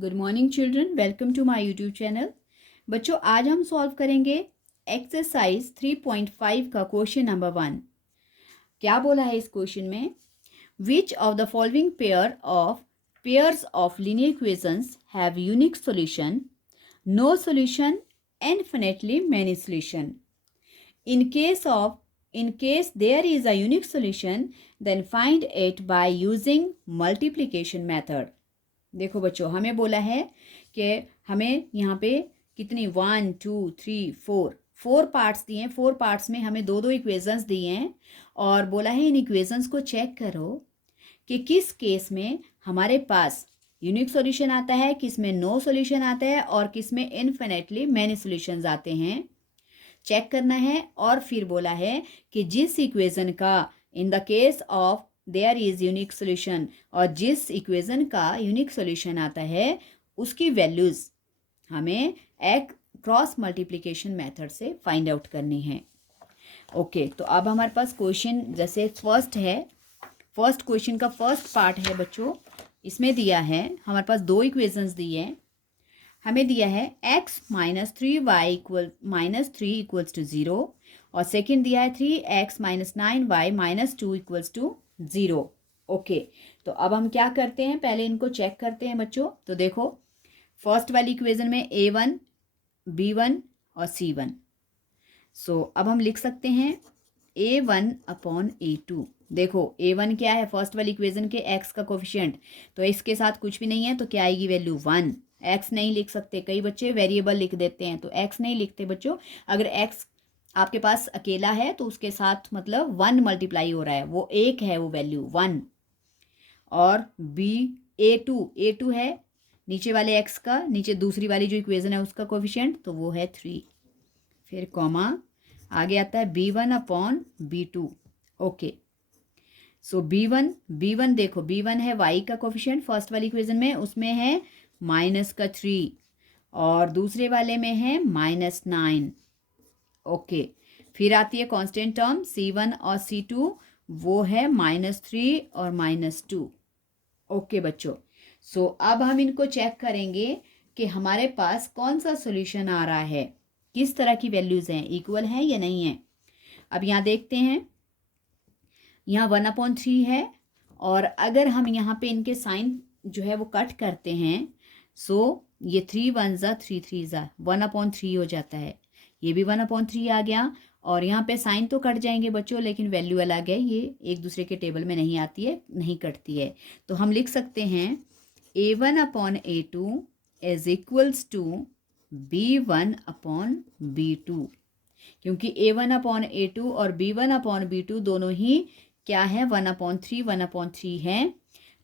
Good morning children, welcome to my YouTube channel. बच्चों, आज हम सॉल्व करेंगे एक्सरसाइज 3.5 का क्वेश्चन नंबर 1। क्या बोला है इस क्वेश्चन में? Which of the following pairs of linear equations have unique solution, no solution, infinitely many solution. In case there is a unique solution, then find it by using multiplication method. देखो बच्चों, हमें बोला है कि हमें यहाँ पे कितनी 1 2 3 4 पार्ट्स दिए हैं। 4 पार्ट्स में हमें दो दो इक्वेशंस दिए हैं और बोला है इन इक्वेशंस को चेक करो कि किस केस में हमारे पास यूनिक सॉल्यूशन आता है, किस में नो सॉल्यूशन आता है और किस में इनफिनिटली मैनी सॉल्यूशंस आते हैं। चेक करना है। और फिर बोला है कि जिस इक्वेशन का in the case of their is unique solution और जिस इक्वेशन का यूनिक सॉल्यूशन आता है उसकी वैल्यूज हमें एक क्रॉस मल्टीप्लिकेशन मेथड से फाइंड आउट करनी है। ओके, तो अब हमारे पास क्वेश्चन जैसे फर्स्ट क्वेश्चन का फर्स्ट पार्ट है बच्चों। इसमें दिया है हमारे पास दो इक्वेशंस दिए हैं। हमें दिया है x minus 3y minus 3 equals to 0 और सेकेंड दिया है 3x minus 9y minus 2 equals to 0। Okay, तो अब हम क्या करते हैं, पहले इनको चेक करते हैं बच्चों। तो देखो, फर्स्ट वाली इक्वेशन में a1 b1 और c1। सो अब हम लिख सकते हैं a1 अपॉन a2। देखो a1 क्या है, फर्स्ट वाली इक्वेशन के x का कोफिशिएंट, तो इसके साथ कुछ भी नहीं है तो क्या आएगी वैल्यू 1। x नहीं लिख सकते, कई बच्चे वेरिएबल लिख देते हैं, तो x नहीं लिखते बच्चों। अगर x आपके पास अकेला है तो उसके साथ मतलब 1 मल्टीप्लाई हो रहा है, वो एक है, वो वैल्यू 1। और a2 है नीचे वाले x का, नीचे दूसरी वाली जो इक्वेशन है उसका कोफिशिएंट, तो वो है 3। फिर कॉमा आगे आता है b1 अपॉन b2। ओके, सो b1 देखो, b1 है y का कोफिशिएंट फर्स्ट वाली इक्वेशन में, उसमें है माइनस का 3 और दूसरे वाले में है माइनस 9। ओके, फिर आती है कांस्टेंट टर्म c1 और c2, वो है माइनस 3 और माइनस 2। ओके बच्चों, सो अब हम इनको चेक करेंगे कि हमारे पास कौन सा सॉल्यूशन आ रहा है, किस तरह की वैल्यूज हैं, इक्वल हैं या नहीं है। अब यहाँ देखते हैं, यहाँ 1/3 है और अगर हम यहाँ पे इनके साइन जो है वो कट करते हैं, सो ये 3 1 ज़ा 3 3 ज़ा 1/3 हो जाता है। ये भी 1/3 आ गया और यहाँ पे साइन तो कट जाएंगे बच्चों, लेकिन वैल्यू अलग है, ये एक दूसरे के टेबल में नहीं आती है, नहीं कटती है। तो हम लिख सकते हैं a1/a2 is equals to b1/b2, क्योंकि a1/a2 और b1/b2 दोनों ही क्या है 1/3 है,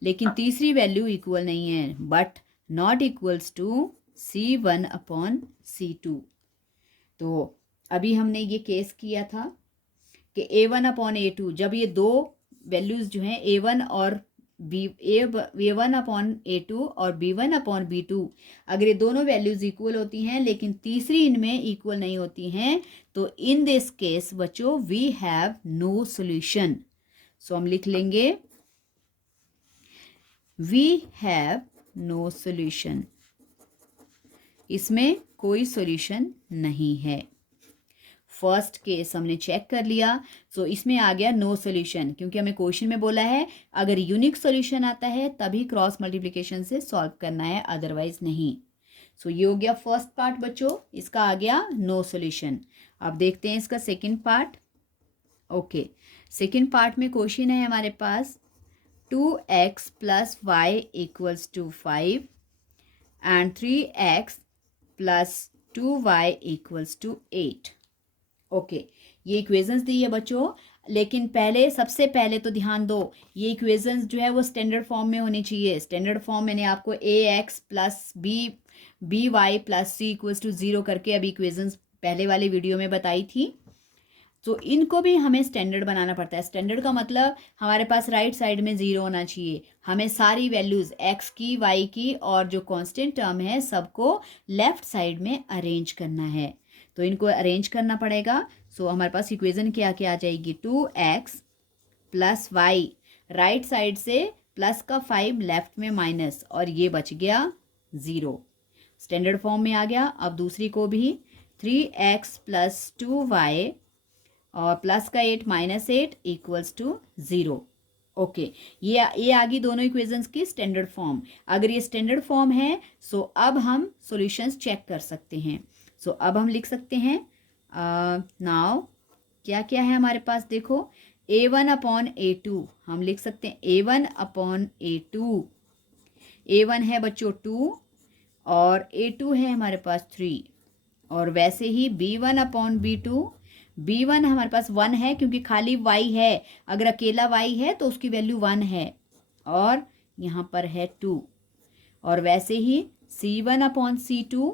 लेकिन तीसरी वैल्यू इक्वल नहीं है, but not equals to c1/c2। तो अभी हमने ये केस किया था कि a1/a2, जब ये दो वैल्यूज जो हैं a1 और a1/a2 और b1/b2, अगर ये दोनों वैल्यूज इक्वल होती हैं लेकिन तीसरी इनमें इक्वल नहीं होती हैं, तो इन दिस केस बच्चों वी हैव नो सॉल्यूशन। सो हम लिख लेंगे वी हैव नो सॉल्यूशन, इसमें कोई सॉल्यूशन नहीं है। फर्स्ट केस हमने चेक कर लिया, सो इसमें आ गया नो सॉल्यूशन, क्योंकि हमें क्वेश्चन में बोला है अगर यूनिक सॉल्यूशन आता है तभी क्रॉस मल्टीप्लिकेशन से सॉल्व करना है, अदरवाइज नहीं। सो ये हो गया फर्स्ट पार्ट बच्चों, इसका आ गया नो सॉल्यूशन। अब देखते हैं इसका second part. Okay, second part में क्वेश्चन है हमारे पास 2x plus y equals to 5 and 3x plus 2y equals to 8। Okay, ये इक्वेशंस दी है बच्चों, लेकिन सबसे पहले तो ध्यान दो, ये इक्वेशंस जो है वो स्टैंडर्ड फॉर्म में होनी चाहिए। स्टैंडर्ड फॉर्म मैंने आपको ax plus by plus c equals to 0 करके अभी इक्वेशंस पहले वाले वीडियो में बताई थी। तो इनको भी हमें स्टैंडर्ड बनाना पड़ता है। स्टैंडर्ड का मतलब हमारे पास राइट साइड में 0 होना चाहिए। हमें सारी वैल्यूज़ x की, y की और जो कांस्टेंट टर्म है सबको लेफ्ट साइड में अरेंज करना है, तो इनको अरेंज करना पड़ेगा। सो हमारे पास इक्वेशन क्या क्या आ जाएगी, 2x plus y, right side से प्लस का 5 लेफ्ट में माइनस, और ये बच गया 0। स्टैंडर्ड फॉर्म में आ गया। अब दूसरी को भी 3x + 2y और प्लस का 8 -8 = 0। ओके, ये आ गई दोनों इक्वेशंस की स्टैंडर्ड फॉर्म। अगर ये स्टैंडर्ड फॉर्म है सो अब हम सॉल्यूशंस चेक कर सकते हैं। सो अब हम लिख सकते हैं नाउ क्या क्या है हमारे पास, देखो a1/a2 हम लिख सकते हैं a1/a2। a1 है बच्चों 2 और a2 है हमारे पास 3। और वैसे ही b1/b2, b1 हमारे पास 1 है क्योंकि खाली y है, अगर अकेला y है तो उसकी वैल्यू 1 है और यहाँ पर है 2। और वैसे ही c1/c2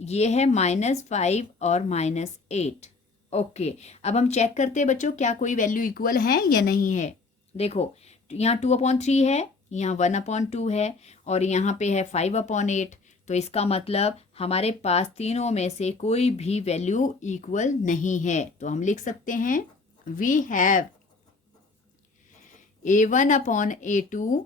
ये है -5 और -8। ओके, अब हम चेक करते हैं बच्चों क्या कोई वैल्यू इक्वल है या नहीं है। देखो यहाँ 2/3 है, यहाँ 1/2 है और यहाँ पे है 5/8। तो इसका मतलब हमारे पास तीनों में से कोई भी वैल्यू इक्वल नहीं है। तो हम लिख सकते हैं we have a1/a2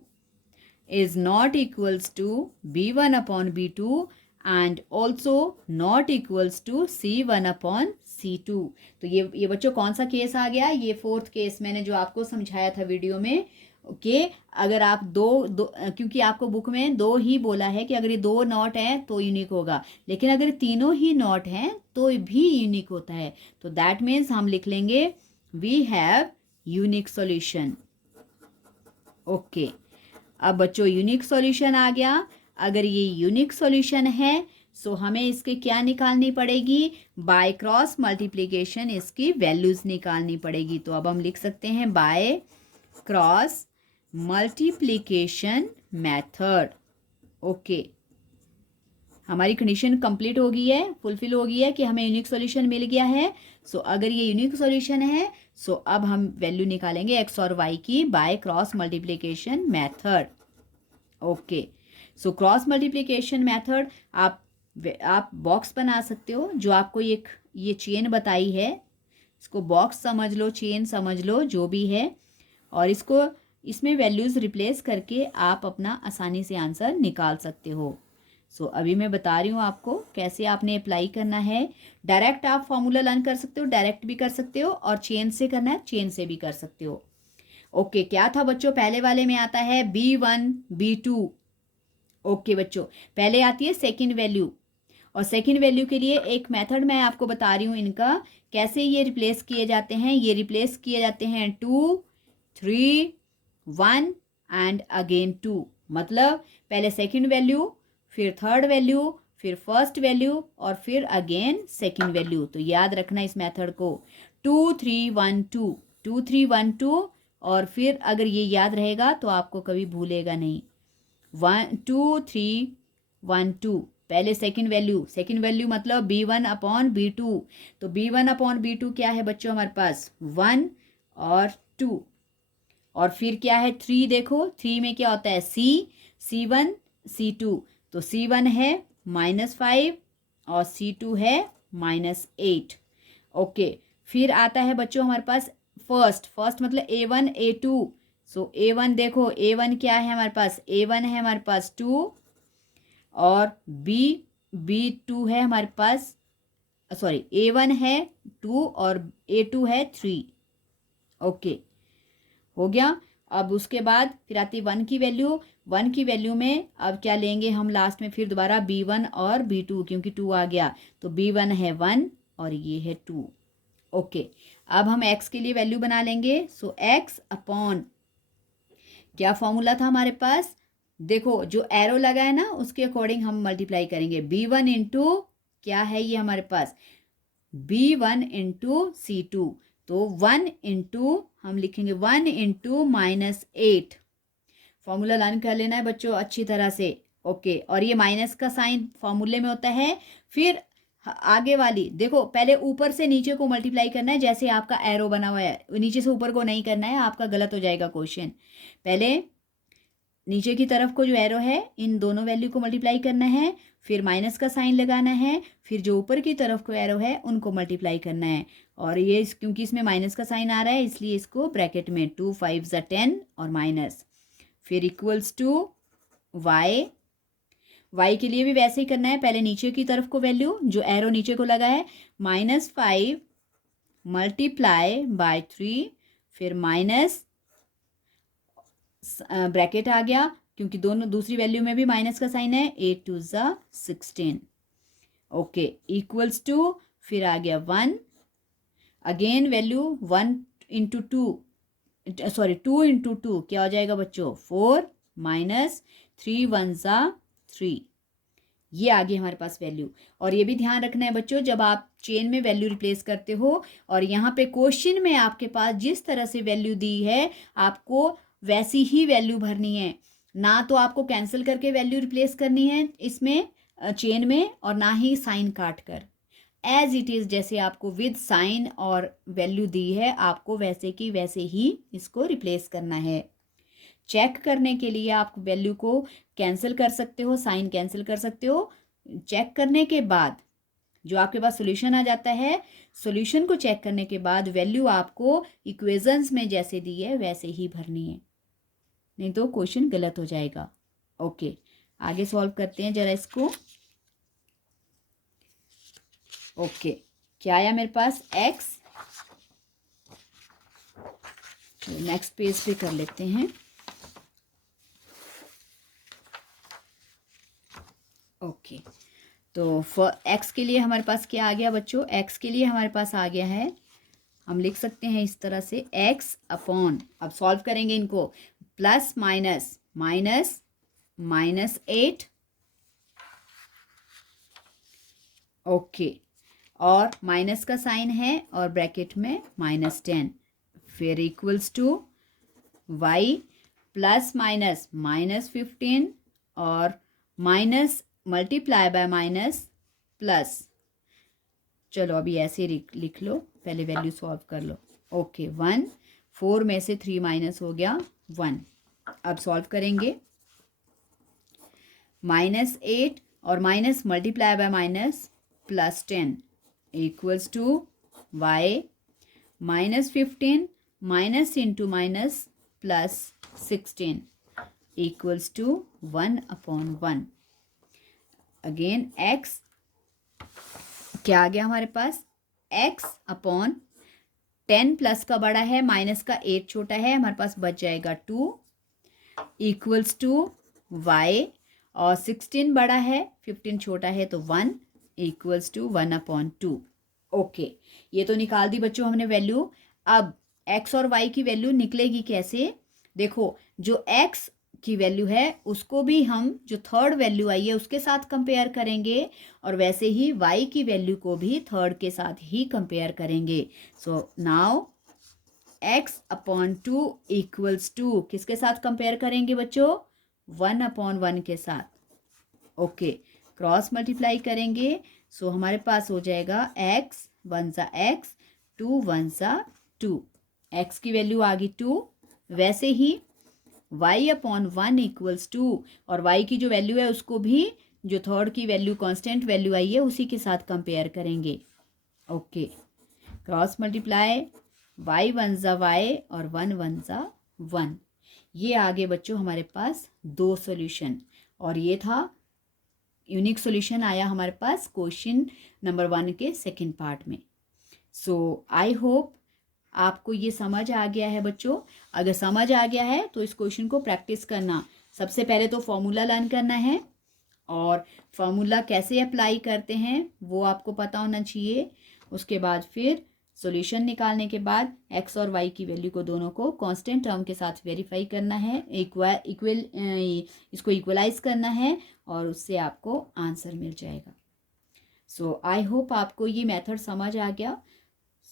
is not equals to b1/b2 and also not equals to c1/c2। तो ये बच्चों कौन सा केस आ गया, ये 4th केस मैंने जो आपको समझाया था वीडियो में। ओके, अगर आप दो क्योंकि आपको बुक में 2 ही बोला है कि अगर ये 2 नॉट है तो यूनिक होगा, लेकिन अगर तीनों ही नॉट हैं तो भी यूनिक होता है। तो दैट मीन्स हम लिख लेंगे we have unique solution. Okay, अब बच्चों यूनिक सॉल्यूशन आ गया। अगर ये यूनिक सॉल्यूशन है सो हमें इसके क्या निकालनी पड़ेगी, बाय क्रॉस मल्टीप्लिकेशन इसकी वैल्यूज निकालनी पड़ेगी। तो अब हम लिख सकते हैं by cross multiplication method. Okay, हमारी कंडीशन कंप्लीट हो गई है, फुलफिल हो गई है कि हमें यूनिक सॉल्यूशन मिल गया है। सो अगर ये यूनिक सॉल्यूशन है सो अब हम वैल्यू निकालेंगे एक्स और वाई की by cross multiplication method. Okay, so cross multiplication method आप बॉक्स बना सकते हो, जो आपको ये चेन बताई है इसको बॉक्स समझ लो, चेन समझ लो, जो भी है, और इसमें वैल्यूज रिप्लेस करके आप अपना आसानी से आंसर निकाल सकते हो। सो अभी मैं बता रही हूँ आपको कैसे आपने अप्लाई करना है। डायरेक्ट आप फॉर्मूला लर्न कर सकते हो, डायरेक्ट भी कर सकते हो, और चेन से करना है चेन से भी कर सकते हो। ओके, क्या था बच्चों, पहले वाले में आता है b1 b2। ओके बच्चों, पहले आती है सेकंड वैल्यू, और सेकंड वैल्यू के लिए एक मेथड मैं आपको बता रही हूँ इनका कैसे ये रिप्लेस किए जाते हैं। ये रिप्लेस किए जाते हैं 2 3 1 एंड अगेन 2, मतलब पहले सेकंड वैल्यू, फिर थर्ड वैल्यू, फिर फर्स्ट वैल्यू, और फिर अगेन सेकंड वैल्यू। तो याद रखना इस मेथड को 2 3 1 2 2 3 1 2, और फिर अगर ये याद रहेगा तो आपको कभी भूलेगा नहीं। 1 2 3 1 2, पहले सेकंड वैल्यू मतलब b1/b2। तो b1/b2 क्या है बच्चों हमारे पास 1 और 2, और फिर क्या है 3। देखो 3 में क्या होता है c1 c2। तो c1 है -5 और c2 है -8। ओके, फिर आता है बच्चों हमारे पास फर्स्ट मतलब a1 a2। सो a1 देखो a1 क्या है हमारे पास, a1 है हमारे पास 2 और b2 है हमारे पास, सॉरी a1 है 2 और a2 है 3। ओके, हो गया। अब उसके बाद फिर आती 1 की वैल्यू में अब क्या लेंगे हम लास्ट में, फिर दोबारा b1 और b2, क्योंकि 2 आ गया तो b1 है 1 और ये है 2। ओके, अब हम x के लिए वैल्यू बना लेंगे। सो x अपॉन क्या फॉर्मूला था हमारे पास, देखो जो एरो लगा है ना उसके अकॉर्डिंग हम मल्टीप्लाई करेंगे। b1 इंटू क्या है ये हमारे पास b1 इंटू c2, तो 1 इंटू हम लिखेंगे 1 इंटू -8। फॉर्मूला लर्न कर लेना है बच्चों अच्छी तरह से। ओके, और ये माइनस का साइन फॉर्मूले में होता है। फिर आगे वाली देखो, पहले ऊपर से नीचे को मल्टीप्लाई करना है, जैसे आपका एरो बना हुआ है, नीचे से ऊपर को नहीं करना है, आपका गलत हो जाएगा क्वेश्चन। पहले नीचे की तरफ को जो एरो है इन दोनों वैल्यू को मल्टीप्लाई करना है, फिर माइनस का साइन लगाना है, फिर जो ऊपर की तरफ को एरो है उनको मल्टीप्लाई करना है। और ये क्योंकि इसमें माइनस का साइन आ रहा है इसलिए इसको ब्रैकेट में 2 5 10 और माइनस, फिर इक्वल्स टू y y के लिए भी वैसे ही करना है। पहले नीचे की तरफ को वैल्यू, जो एरो नीचे को लगा है, -5 मल्टीप्लाई बाय 3, फिर माइनस ब्रैकेट आ गया क्योंकि दोनों दूसरी वैल्यू में भी माइनस का साइन है, 8 2 ज़ा 16, ओके, इक्वल्स टू, फिर आ गया 1, again value 1 into 2, sorry 2 into 2 क्या हो जाएगा बच्चों, 4, माइनस 3 1 ज़ा 3, ये आ गई हमारे पास वैल्यू। और ये भी ध्यान रखना है बच्चों, जब आप चेन में वैल्यू रिप्लेस करते हो और यहाँ पे क्वेश्चन में आपके पास जिस तरह से वैल्यू दी है आपको वैसी ही वैल्यू भरनी है, ना तो आपको कैंसिल करके वैल्यू रिप्लेस करनी है इसमें चेन में, और ना ही साइन काट कर, एज इट इज़ जैसे आपको विद साइन और वैल्यू दी है आपको वैसे की वैसे ही इसको रिप्लेस करना है। चेक करने के लिए आप वैल्यू को कैंसिल कर सकते हो, साइन कैंसिल कर सकते हो। चेक करने के बाद जो आपके पास सॉल्यूशन आ जाता है, सॉल्यूशन को चेक करने के बाद वैल्यू आपको इक्वेशंस में जैसे दी है वैसे ही भरनी है, नहीं तो क्वेश्चन गलत हो जाएगा। ओके, आगे सॉल्व करते हैं जरा इसको। ओके, क्या आया मेरे पास, x, नेक्स्ट पेज पे कर लेते हैं। ओके, तो फॉर x के लिए हमारे पास क्या आ गया बच्चों, x के लिए हमारे पास आ गया है, हम लिख सकते हैं इस तरह से x अपॉन, अब सॉल्व करेंगे इनको, प्लस माइनस माइनस -8, ओके, और माइनस का साइन है और ब्रैकेट में -10, फिर equals to y plus minus -15 और minus multiply by minus plus, चलो अभी ऐसे लिख लो, पहले वैल्यू सॉल्व कर लो। ओके, 1, 4 में से 3 माइनस हो गया 1, अब सॉल्व करेंगे, -8 और minus multiply by minus +10 equals to y -15 minus into minus +16 equals to 1/1। Again x क्या आ गया हमारे पास, x अपॉन 10 प्लस का बड़ा है, माइनस का 8 छोटा है, हमारे पास बच जाएगा 2 इक्वल्स टू y, और 16 बड़ा है 15 छोटा है तो 1 इक्वल्स टू 1/2। ओके, ये तो निकाल दी बच्चों हमने वैल्यू। अब x और y की वैल्यू निकलेगी कैसे, देखो जो x की वैल्यू है उसको भी हम जो थर्ड वैल्यू आई है उसके साथ कंपेयर करेंगे, और वैसे ही y की वैल्यू को भी थर्ड के साथ ही कंपेयर करेंगे। So now x/2 equals to किसके साथ कंपेयर करेंगे बच्चों, 1/1 के साथ। ओके, क्रॉस मल्टीप्लाई करेंगे, सो हमारे पास हो जाएगा x 1 ज़ा x, 2 1 ज़ा 2, x की वैल्यू आ गई 2, वैसे ही y/1 इक्वल्स 2, और y की जो वैल्यू है उसको भी जो थर्ड की वैल्यू कांस्टेंट वैल्यू आई है उसी के साथ कंपेयर करेंगे। ओके, क्रॉस मल्टीप्लाई, y 1 ज़ा y और 1 1 ज़ा 1, ये आगे बच्चों हमारे पास 2 सॉल्यूशन, और ये था यूनिक सॉल्यूशन आया हमारे पास क्वेश्चन नंबर 1 के सेकंड पार्ट में। सो आई होप आपको ये समझ आ गया है बच्चों। अगर समझ आ गया है तो इस क्वेश्चन को प्रैक्टिस करना, सबसे पहले तो फॉर्मूला लर्न करना है, और फॉर्मूला कैसे अप्लाई करते हैं वो आपको पता होना चाहिए। उसके बाद फिर सॉल्यूशन निकालने के बाद x और y की वैल्यू को दोनों को कांस्टेंट टर्म के साथ वेरीफाई करना है, इसको इक्वलाइज करना है, और उससे आपको आंसर मिल जाएगा। सो आई होप आपको ये मेथड समझ आ गया।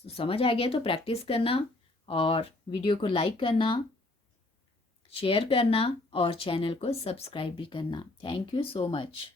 समझ आ गया तो प्रैक्टिस करना, और वीडियो को लाइक करना, शेयर करना, और चैनल को सब्सक्राइब भी करना। Thank you so much.